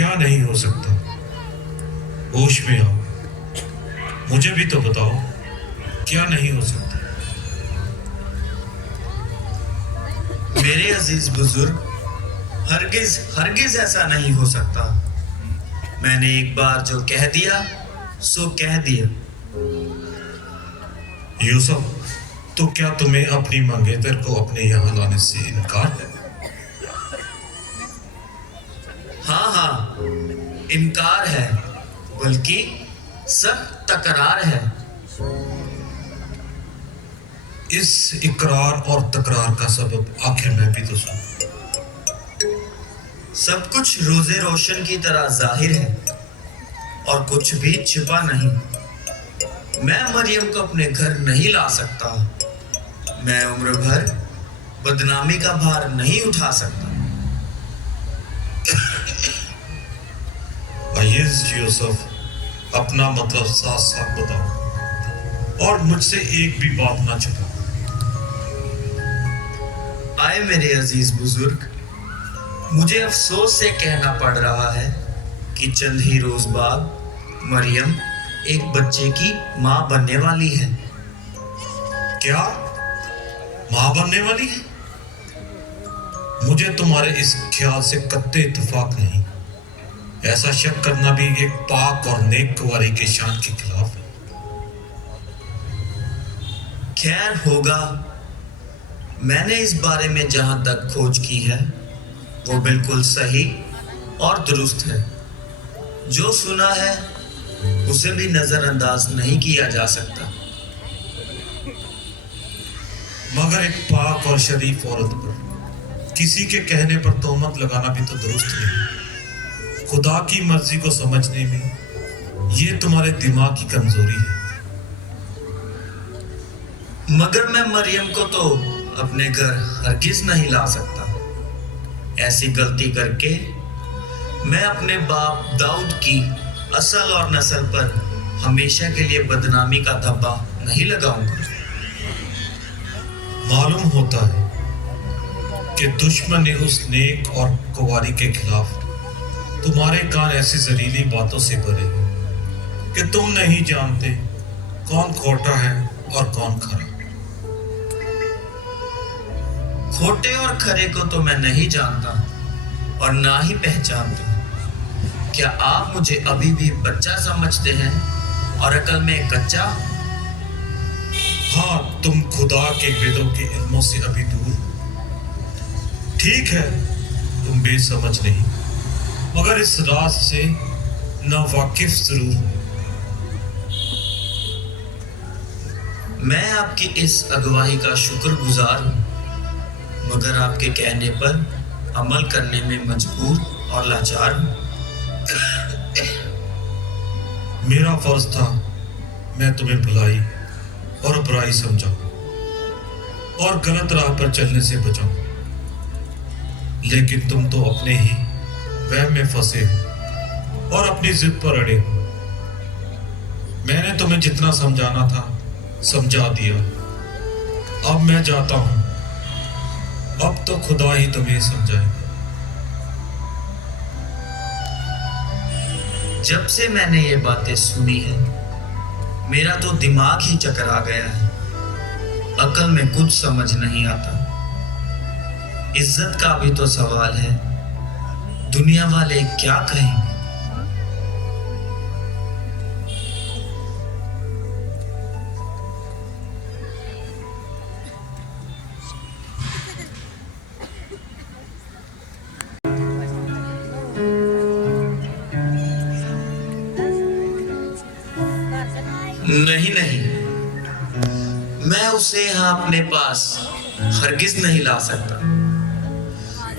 क्या नहीं हो सकता? होश में आओ, मुझे भी तो बताओ, क्या नहीं हो सकता? मेरे अजीज बुजुर्ग, हरगिज हरगिज ऐसा नहीं हो सकता। मैंने एक बार जो कह दिया सो कह दिया। यूसुफ, तो क्या तुम्हें अपनी मंगेतर को अपने यहाँ लाने से इनकार है? हाँ हाँ, इनकार है, बल्कि सख्त तकरार है। इस इकरार और तकरार का सबब आखिर मैं भी तो सुन। सब कुछ रोजे रोशन की तरह जाहिर है और कुछ भी छिपा नहीं। मैं मरियम को अपने घर नहीं ला सकता। मैं उम्र भर बदनामी का भार नहीं उठा सकता। अय्यज यूसुफ, अपना मतलब साफ साफ बताओ और मुझसे एक भी बात ना छुपाओ। आए मेरे अजीज बुजुर्ग, मुझे अफसोस से कहना पड़ रहा है कि चंद ही रोज बाद मरियम एक बच्चे की मां बनने वाली है। क्या मां बनने वाली है? मुझे तुम्हारे इस ख्याल से कत्ते इत्तेफाक नहीं। ऐसा शक करना भी एक पाक और नेक कुंवारी के शान के खिलाफ है। खैर होगा। मैंने इस बारे में जहां तक खोज की है वो बिल्कुल सही और दुरुस्त है। जो सुना है उसे भी नजरअंदाज नहीं किया जा सकता। मगर एक पाक और शरीफ औरत पर किसी के कहने पर तोहमत लगाना भी तो दुरुस्त नहीं। खुदा की मर्जी को समझने में ये तुम्हारे दिमाग की कमजोरी है। मगर मैं मरियम को तो अपने घर हरगिज नहीं ला सकता। ऐसी गलती करके मैं अपने बाप दाऊद की असल और नस्ल पर हमेशा के लिए बदनामी का धब्बा नहीं लगाऊंगा। मालूम होता है कि दुश्मन ने उस नेक और कुंवारी के खिलाफ तुम्हारे कान ऐसी जहरीली बातों से भरे हैं कि तुम नहीं जानते कौन खोटा है और कौन खरा। खोटे और खरे को तो मैं नहीं जानता और ना ही पहचानता। क्या आप मुझे अभी भी बच्चा समझते हैं और अकल में कच्चा? हाँ, तुम खुदा के वेदों के इल्मों से अभी दूर। ठीक है, तुम बेसमझ नहीं, मगर इस राज से नावाकिफ जरूर हो। मैं आपकी इस अगवाई का शुक्रगुजार हूं, मगर आपके कहने पर अमल करने में मजबूर और लाचार हूं। मेरा फर्ज था मैं तुम्हें भलाई और बुराई समझाऊं और गलत राह पर चलने से बचाऊं, लेकिन तुम तो अपने ही वहम में फंसे हो और अपनी जिद पर अड़े हो। मैंने तुम्हें जितना समझाना था समझा दिया। अब मैं जाता हूं। अब तो खुदा ही तुम्हें समझाएगा। जब से मैंने ये बातें सुनी है मेरा तो दिमाग ही चकरा गया है। अकल में कुछ समझ नहीं आता। इज्जत का भी तो सवाल है। दुनिया वाले क्या कहेंगे? नहीं नहीं, मैं उसे यहाँ अपने पास हरगिज नहीं ला सकता,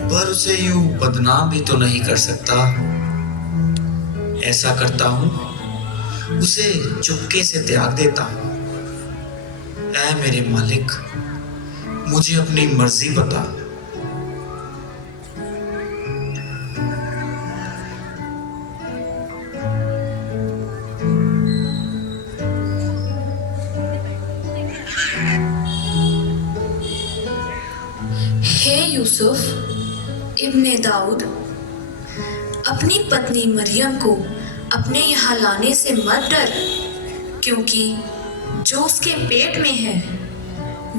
पर उसे यूं बदनाम भी तो नहीं कर सकता। ऐसा करता हूं, उसे चुपके से त्याग देता हूं। ऐ मेरे मालिक, मुझे अपनी मर्जी बता। हे यूसुफ इब्ने दाऊद, अपनी पत्नी मरियम को अपने यहाँ लाने से मत डर, क्योंकि जो उसके पेट में है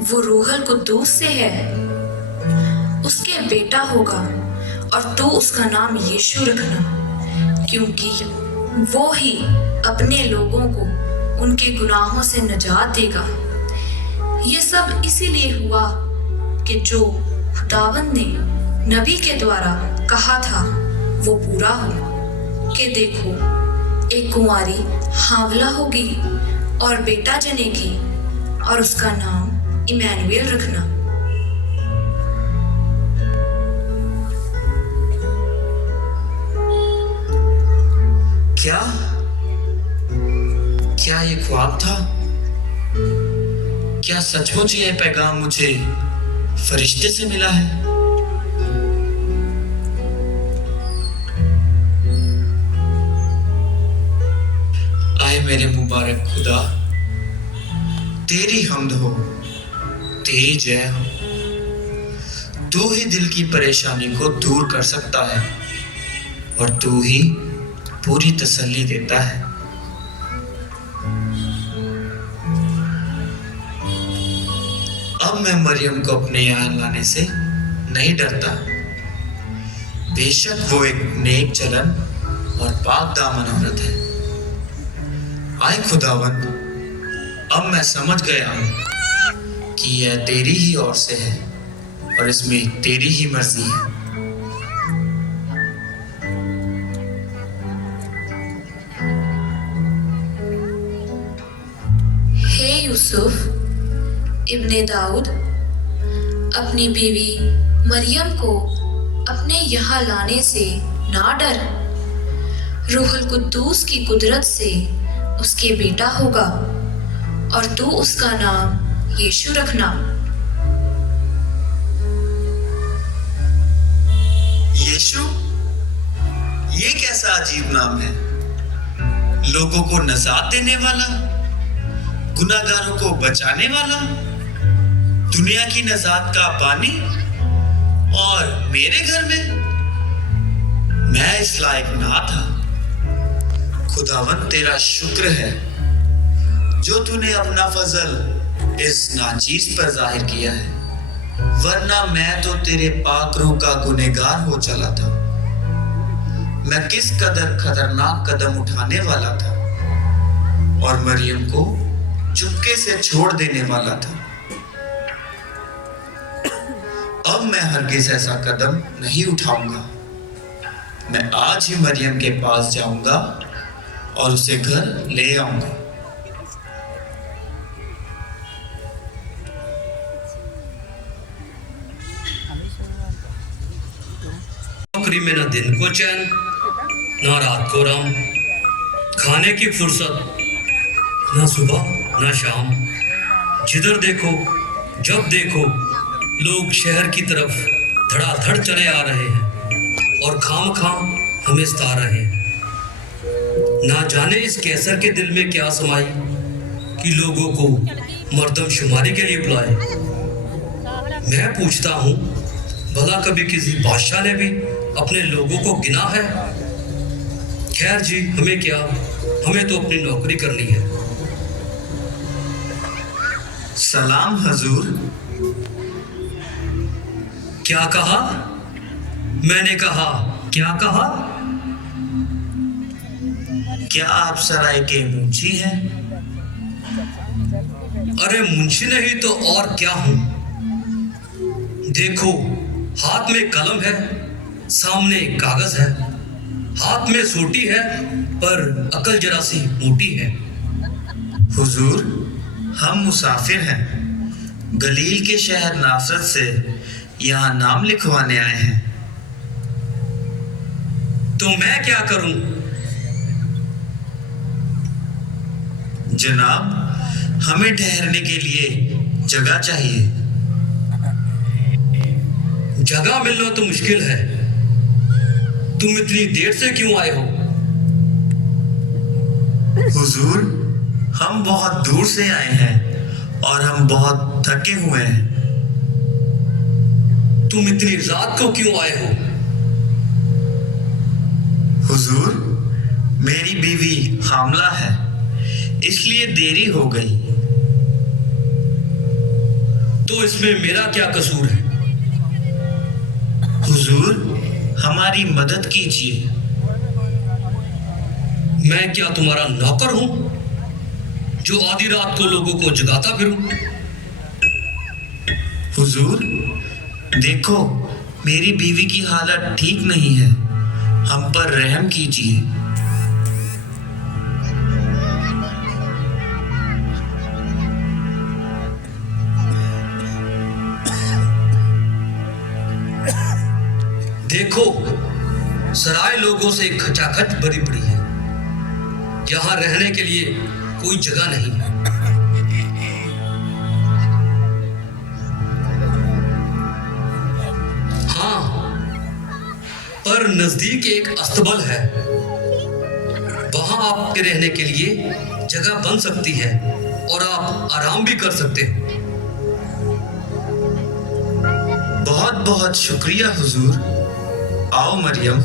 वो रूहुल कुद्दूस से है। उसके बेटा होगा और तू उसका नाम यीशु रखना, क्योंकि वो ही अपने लोगों को उनके गुनाहों से निजात देगा। ये सब इसीलिए हुआ कि जो खुदावंद ने नबी के द्वारा कहा था वो पूरा हो कि देखो, एक कुंवारी हावला होगी और बेटा जनेगी और उसका नाम इमैनुएल रखना। क्या क्या ये ख्वाब था? क्या सचमुच ये पैगाम मुझे फरिश्ते से मिला है? आए मेरे मुबारक खुदा, तेरी हम्द हो, तेरी जय हो। तू ही दिल की परेशानी को दूर कर सकता है और तू ही पूरी तसल्ली देता है। अब मैं मरियम को अपने यहाँ लाने से नहीं डरता। बेशक वो एक नेक चलन और पाक दामन औरत है। आए खुदावंद, अब मैं समझ गया हूँ कि यह तेरी ही ओर से है और इसमें तेरी ही मर्जी है। हे यूसुफ इब्ने दाऊद, अपनी बीवी मरियम को अपने यहाँ लाने से ना डर। रूहुल कुद्दूस की कुदरत से उसके बेटा होगा और तू उसका नाम यीशु रखना। यीशु, ये कैसा अजीब नाम है? लोगों को नजात देने वाला, गुनाहगारों को बचाने वाला, दुनिया की नजात का बानी, और मेरे घर में? मैं इस लायक ना था। खुदावन तेरा शुक्र है जो तूने अपना फजल इस नाचीज पर जाहिर किया है, वरना मैं तो तेरे पाक रूह का गुनहगार हो चला था। मैं किस कदर खतरनाक कदम उठाने वाला था और मरियम को चुपके से छोड़ देने वाला था। अब मैं हरगिज ऐसा कदम नहीं उठाऊंगा। मैं आज ही मरियम के पास जाऊंगा और उसे घर ले आऊंगा। नौकरी में ना दिन को चैन ना रात को आराम, खाने की फुर्सत ना सुबह ना शाम। जिधर देखो जब देखो लोग शहर की तरफ धड़ाधड़ चले आ रहे हैं और खाम हमें सता रहे हैं। ना जाने इस कैसर के दिल में क्या समाई कि लोगों को मर्दमशुमारी के लिए बुलाए। मैं पूछता हूँ, भला कभी किसी बादशाह ने भी अपने लोगों को गिना है? खैर जी, हमें क्या, हमें तो अपनी नौकरी करनी है। सलाम हजूर। क्या कहा? मैंने कहा क्या कहा? क्या आप सराय के मुंशी हैं? अरे मुंशी नहीं तो और क्या हूं। देखो, हाथ में कलम है, सामने कागज है, हाथ में सोटी है पर अकल जरा सी मोटी है। हुजूर, हम मुसाफिर हैं, गलील के शहर नासरत से यहाँ नाम लिखवाने आए हैं। तो मैं क्या करूं? जनाब, हमें ठहरने के लिए जगह चाहिए। जगह मिलना तो मुश्किल है। तुम इतनी देर से क्यों आए हो? हुजूर, हम बहुत दूर से आए हैं और हम बहुत थके हुए हैं। तुम इतनी रात को क्यों आए हो? हुजूर, मेरी बीवी हामला है, इसलिए देरी हो गई। तो इसमें मेरा क्या कसूर है? हुजूर, हमारी मदद कीजिए। मैं क्या तुम्हारा नौकर हूं जो आधी रात को लोगों को जगाता फिरूं? हुजूर, देखो मेरी बीवी की हालत ठीक नहीं है, हम पर रहम कीजिए। देखो, सराय लोगों से खचाखच भरी पड़ी है, यहां रहने के लिए कोई जगह नहीं है। हाँ, पर नजदीक एक अस्तबल है, वहां आपके रहने के लिए जगह बन सकती है और आप आराम भी कर सकते हैं। बहुत बहुत शुक्रिया हुजूर। आओ मरियम।